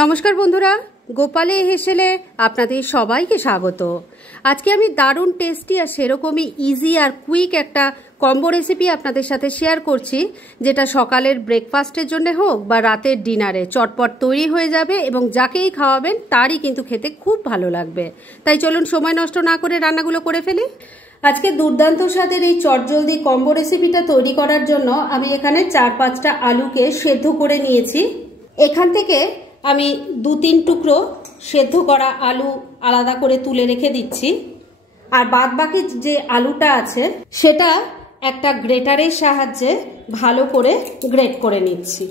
নমস্কার বন্ধুরা, গোপালে হেসেলে আপনাদের সবাইকে স্বাগত। আজকে আমি দারুণ টেস্টি আর সেরকমই ইজি আর কুইক একটা কম্বো রেসিপি আপনাদের সাথে শেয়ার করছি, যেটা সকালের ব্রেকফাস্টের জন্য হোক বা রাতের ডিনারে চটপট তৈরি হয়ে যাবে এবং যাকেই খাওয়াবেন তারই কিন্তু খেতে খুব ভালো লাগবে। তাই চলুন সময় নষ্ট না করে রান্নাগুলো করে ফেলি। আজকে দুর্দান্ত স্বাদের এই চটজলদি কম্বো রেসিপিটা তৈরি করার জন্য আমি এখানে 4-5টা আলুকে সেদ্ধ করে নিয়েছি। এখান থেকে আমি 2-3 টুকরো সেদ্ধ করা আলু আলাদা করে তুলে রেখে দিচ্ছি, আর বাদ বাকি যে আলুটা আছে সেটা একটা গ্রেটারের সাহায্যে ভালো করে গ্রেট করে নিচ্ছি।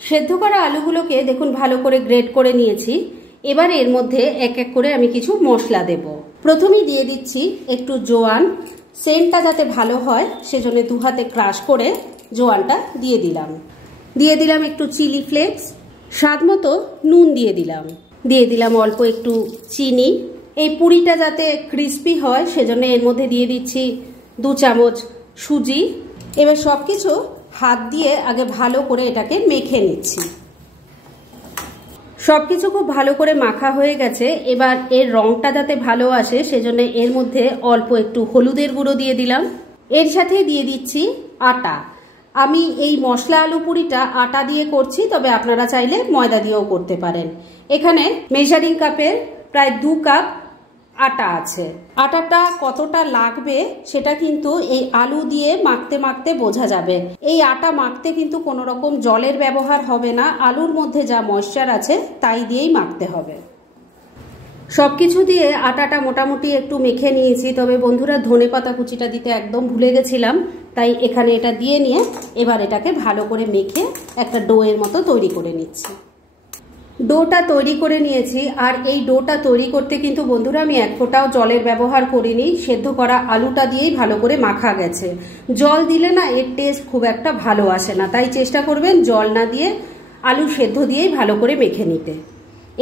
সেদ্ধ করা আলুগুলোকে দেখুন ভালো করে গ্রেট করে নিয়েছি। এবার এর মধ্যে এক এক করে আমি কিছু মশলা দেব। প্রথমেই দিয়ে দিচ্ছি একটু জোয়ান, সেন্টটা যাতে ভালো হয় সেজন্য 2 হাতে ক্রাশ করে জোয়ানটা দিয়ে দিলাম একটু চিলি ফ্লেক্স, স্বাদ মতো নুন দিয়ে দিলাম অল্প একটু চিনি। এই পুরিটা যাতে ক্রিস্পি হয় সেজন্য এর মধ্যে দিয়ে দিচ্ছি 2 চামচ সুজি। এবার সবকিছু হাত দিয়ে আগে ভালো করে এটাকে মেখে নিচ্ছি। সবকিছু খুব ভালো করে মাখা হয়ে গেছে। এবার এর রংটা যাতে ভালো আসে সেজন্য এর মধ্যে অল্প একটু হলুদের গুঁড়ো দিয়ে দিলাম। এর সাথে দিয়ে দিচ্ছি আটা। আমি এই মশলা আলু পুরিটা আটা দিয়ে করছি, তবে আপনারা চাইলে ময়দা দিয়েও করতে পারেন। এখানে মেজারিং কাপের প্রায় 2 কাপ আটা আছে। আটাটা কতটা লাগবে সেটা কিন্তু এই আলু দিয়ে মাখতে মাখতে বোঝা যাবে। এই আটা মাখতে কিন্তু কোনো রকম জলের ব্যবহার হবে না, আলুর মধ্যে যা ময়েশ্চার আছে তাই দিয়েই মাখতে হবে। সবকিছু দিয়ে আটাটা মোটামুটি একটু মেখে নিয়েছি, তবে বন্ধুরা ধনেপাতা কুচিটা দিতে একদম ভুলে গেছিলাম, তাই এখানে এটা দিয়ে নিয়ে এবার এটাকে ভালো করে মেখে একটা ডোয়ের মতো তৈরি করে নিচ্ছি। ডোটা তৈরি করে নিয়েছি, আর এই ডোটা তৈরি করতে কিন্তু বন্ধুরা আমি এক ফোঁটাও জলের ব্যবহার করিনি। সেদ্ধ করা আলুটা দিয়েই ভালো করে মাখা গেছে। জল দিলে না এর টেস্ট খুব একটা ভালো আসে না, তাই চেষ্টা করবেন জল না দিয়ে আলু সেদ্ধ দিয়েই ভালো করে মেখে নিতে।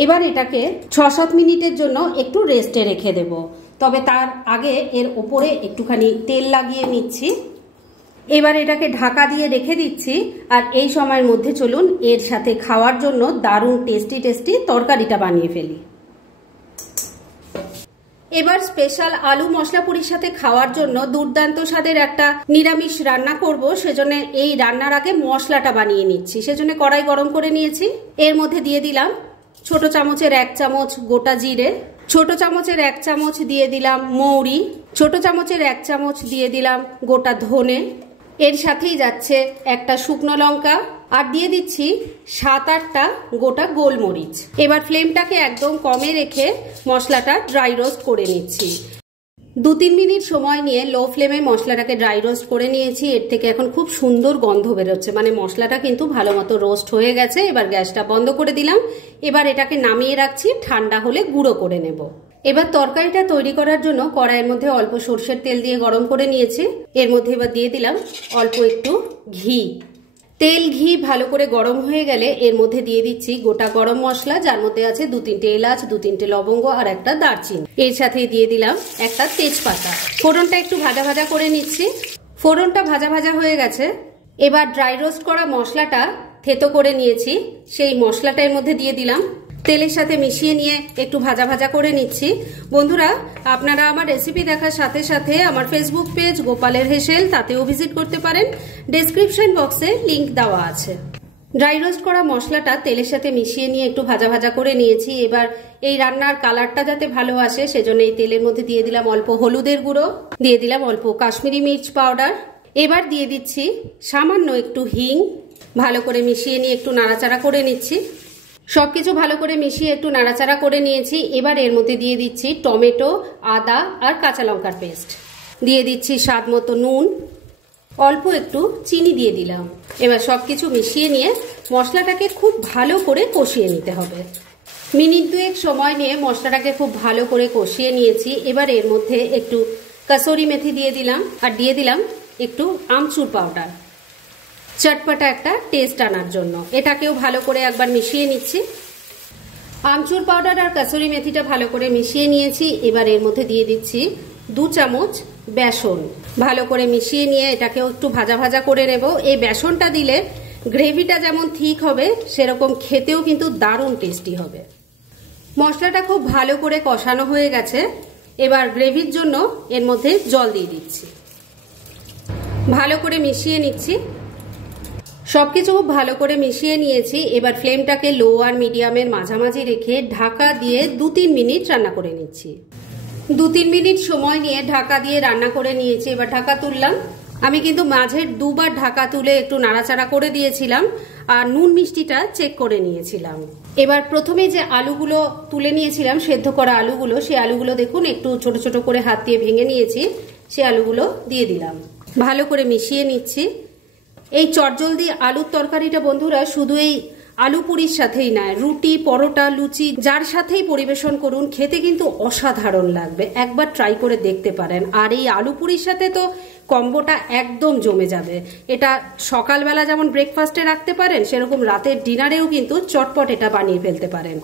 এবার এটাকে 6-7 মিনিটের জন্য একটু রেস্টে রেখে দেব, তবে তার আগে এর ওপরে একটুখানি তেল লাগিয়ে নিচ্ছি। এবার এটাকে ঢাকা দিয়ে রেখে দিচ্ছি, আর এই সময়ের মধ্যে চলুন এর সাথে খাওয়ার জন্য দারুণ টেস্টি তরকারিটা বানিয়ে ফেলি। এবার স্পেশাল আলু মশলা পুরির সাথে খাওয়ার জন্য দুর্দান্ত স্বাদের একটা নিরামিষ রান্না করব, সেজন্য এই রান্নার আগে মশলাটা বানিয়ে নিচ্ছি। সেজন্য কড়াই গরম করে নিয়েছি। এর মধ্যে দিয়ে দিলাম ছোট চামচের 1 চামচ গোটা জিরে, ছোট চামচের 1 চামচ দিয়ে দিলাম মৌরি, ছোট চামচের 1 চামচ দিয়ে দিলাম গোটা ধনে, এর সাথেই যাচ্ছে একটা শুকনো লঙ্কা, আর দিয়ে দিচ্ছি 7-8টা গোটা গোলমরিচ। এবার ফ্লেমটাকে একদম কমে রেখে মশলাটা ড্রাই রোস্ট করে নিচ্ছি। 2-3 মিনিট সময় নিয়ে লো ফ্লেমে মশলাটাকে ড্রাই রোস্ট করে নিয়েছি। এর থেকে এখন খুব সুন্দর গন্ধ বেরোচ্ছে, মানে মশলাটা কিন্তু ভালো মতো রোস্ট হয়ে গেছে। এবার গ্যাসটা বন্ধ করে দিলাম। এবার এটাকে নামিয়ে রাখছি, ঠান্ডা হলে গুঁড়ো করে নেব। এবার তরকারিটা তৈরি করার জন্য কড়াইয়ের মধ্যে অল্প সরষের তেল দিয়ে গরম করে নিয়েছি। এর মধ্যে এবার দিয়ে দিলাম অল্প একটু ঘি। তেল ঘি ভালো করে গরম হয়ে গেলে এর মধ্যে দিয়ে দিচ্ছি গোটা গরম মশলা, যার মধ্যে আছে 2-3টে এলাচ, 2-3টে লবঙ্গ আর একটা দারচিনি। এর সাথে দিয়ে দিলাম একটা তেজপাতা। ফোড়নটা একটু ভাজা ভাজা করে নিচ্ছি। ফোড়নটা ভাজা ভাজা হয়ে গেছে। এবার ড্রাই রোস্ট করা মশলাটা থেতো করে নিয়েছি, সেই মশলাটা এর মধ্যে দিয়ে দিলাম। তেলের সাথে মিশিয়ে নিয়ে একটু ভাজা ভাজা করে নিচ্ছি। বন্ধুরা, আপনারা আমার রেসিপি দেখার সাথে সাথে আমার ফেসবুক পেজ গোপালের হেসেল, তাতেও ভিজিট করতে পারেন। ডেসক্রিপশন বক্সে লিংক দেওয়া আছে। ড্রাই রোস্ট করা মশলাটা তেলের সাথে মিশিয়ে নিয়ে একটু ভাজা ভাজা করে নিয়েছি। এবার এই রান্নার কালারটা যাতে ভালো আসে সেজন্য এই তেলের মধ্যে দিয়ে দিলাম অল্প হলুদের গুঁড়ো, দিয়ে দিলাম অল্প কাশ্মীরি মির্চ পাউডার। এবার দিয়ে দিচ্ছি সামান্য একটু হিং। ভালো করে মিশিয়ে নিয়ে একটু নাড়াচাড়া করে নিচ্ছি। সবকিছু ভালো করে মিশিয়ে একটু নাড়াচাড়া করে নিয়েছি। এবার এর মধ্যে দিয়ে দিচ্ছি টমেটো, আদা আর কাঁচা লঙ্কার পেস্ট, দিয়ে দিচ্ছি স্বাদ মতো নুন, অল্প একটু চিনি দিয়ে দিলাম। এবার সবকিছু মিশিয়ে নিয়ে মশলাটাকে খুব ভালো করে কষিয়ে নিতে হবে। মিনিট 2 সময় নিয়ে মশলাটাকে খুব ভালো করে কষিয়ে নিয়েছি। এবার এর মধ্যে একটু কাসুরি মেথি দিয়ে দিলাম, আর দিয়ে দিলাম একটু আমচুর পাউডার, চটপটা একটা টেস্ট আনার জন্য। এটাকেও ভালো করে একবার মিশিয়ে নিচ্ছি। আমচুর পাউডার আর কাসুরি মেথিটা ভালো করে মিশিয়ে নিয়েছি। এবার এর মধ্যে দিয়ে দিচ্ছি 2 চামচ বেসন। ভালো করে মিশিয়ে নিয়ে এটাকেও একটু ভাজা ভাজা করে নেব। এই বেসনটা দিলে গ্রেভিটা যেমন ঠিক হবে সেরকম খেতেও কিন্তু দারুণ টেস্টি হবে। মশলাটা খুব ভালো করে কষানো হয়ে গেছে। এবার গ্রেভির জন্য এর মধ্যে জল দিয়ে দিচ্ছি, ভালো করে মিশিয়ে নিচ্ছি। সবকিছু খুব ভালো করে মিশিয়ে নিয়েছি। এবার ফ্লেমটাকে লো আর মিডিয়ামের মাঝামাঝি রেখে ঢাকা দিয়ে 2-3 মিনিট রান্না করে নিচ্ছি। 2-3 মিনিট সময় নিয়ে ঢাকা দিয়ে রান্না করে নিয়েছি। এবার ঢাকা তুললাম। আমি কিন্তু মাঝের 2 বার ঢাকা তুলে একটু নাড়াচাড়া করে দিয়েছিলাম আর নুন মিষ্টিটা চেক করে নিয়েছিলাম। এবার প্রথমে যে আলুগুলো তুলে নিয়েছিলাম, সেদ্ধ করা আলুগুলো, সেই আলুগুলো দেখুন একটু ছোট ছোট করে হাত দিয়ে ভেঙে নিয়েছি, সেই আলুগুলো দিয়ে দিলাম, ভালো করে মিশিয়ে নিচ্ছি। এই চটজলদি আলুর তরকারিটা বন্ধুরা শুধু এই আলু পুরির সাথেই নয়, রুটি, পরোটা, লুচি যার সাথেই পরিবেশন করুন খেতে কিন্তু অসাধারণ লাগবে। একবার ট্রাই করে দেখতে পারেন। আর এই আলু পুরির সাথে তো কম্বোটা একদম জমে যাবে। এটা সকালবেলা যেমন ব্রেকফাস্টে রাখতে পারেন, সেরকম রাতের ডিনারেও কিন্তু চটপট এটা বানিয়ে ফেলতে পারেন।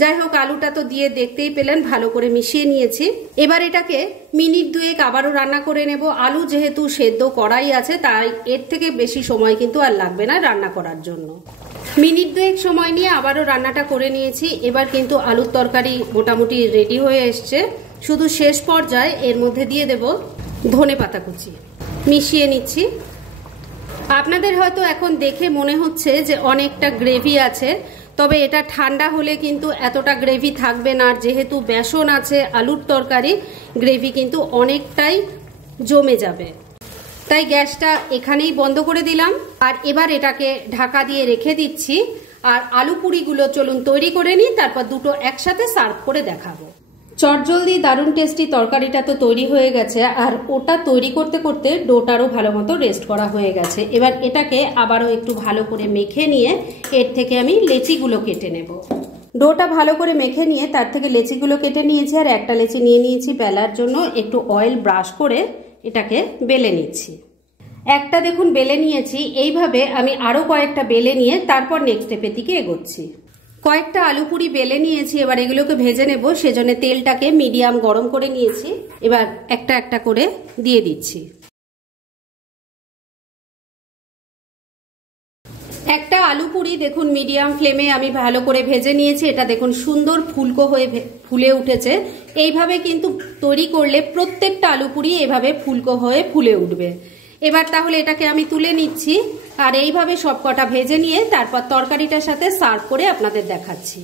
যাই হোক, আলুটা তো দিয়ে দেখতেই পেলেন, ভালো করে মিশিয়ে নিয়েছি। এবার এটাকে মিনিট 2 আবারও রান্না করে নেব। আলু যেহেতু সেদ্ধ করাই আছে, তাই এর থেকে বেশি সময় কিন্তু আর লাগবে না রান্না করার জন্য। মিনিট 2 সময় নিয়ে আবারও রান্নাটা করে নিয়েছি। এবার কিন্তু আলুর তরকারি মোটামুটি রেডি হয়ে এসছে। শুধু শেষ পর্যায়ে এর মধ্যে দিয়ে দেব ধনেপাতা কুচি, মিশিয়ে নিচ্ছি। আপনাদের হয়তো এখন দেখে মনে হচ্ছে যে অনেকটা গ্রেভি আছে, তবে এটা ঠান্ডা হলে কিন্তু এতটা গ্রেভি থাকবে না। আর যেহেতু বেসন আছে আলুর তরকারি, গ্রেভি কিন্তু অনেকটাই জমে যাবে। তাই গ্যাসটা এখানেই বন্ধ করে দিলাম। আর এবার এটাকে ঢাকা দিয়ে রেখে দিচ্ছি। আর আলু পুরিগুলো চলুন তৈরি করে নিই, তারপর দুটো একসাথে সার্ভ করে দেখাবো। চটজলদি দারুণ টেস্টি তরকারিটা তো তৈরি হয়ে গেছে। আর ওটা তৈরি করতে করতে ডোটারও ভালো মতো রেস্ট করা হয়ে গেছে। এবার এটাকে আবারও একটু ভালো করে মেখে নিয়ে এর থেকে আমি লেচিগুলো কেটে নেব। ডোটা ভালো করে মেখে নিয়ে তার থেকে লেচিগুলো কেটে নিয়েছি। আর একটা লেচি নিয়ে নিয়েছি বেলার জন্য। একটু অয়েল ব্রাশ করে এটাকে বেলে নিচ্ছি। একটা দেখুন বেলে নিয়েছি। এইভাবে আমি আরো কয়েকটা বেলে নিয়ে তারপর নেক্সট স্টেপের দিকে এগোচ্ছি। কয়েকটা আলু পুরি বেলে নিয়েছি। এবার এগুলোকে ভেজে নেব। সেজন্য তেলটাকে মিডিয়াম গরম করে নিয়েছি। এবার একটা একটা করে দিয়ে দিচ্ছি। একটা আলু পুরি দেখুন মিডিয়াম ফ্লেমে আমি ভালো করে ভেজে নিয়েছি। এটা দেখুন সুন্দর ফুলকো হয়ে ফুলে উঠেছে। এইভাবে কিন্তু তৈরি করলে প্রত্যেকটা আলু পুরি এভাবে ফুলকো হয়ে ফুলে উঠবে। এবার তাহলে এটাকে আমি তুলে নিচ্ছি। আর এইভাবে সবকটা ভেজে নিয়ে তারপর তরকারিটার সাথে সার্ভ করে আপনাদের দেখাচ্ছি।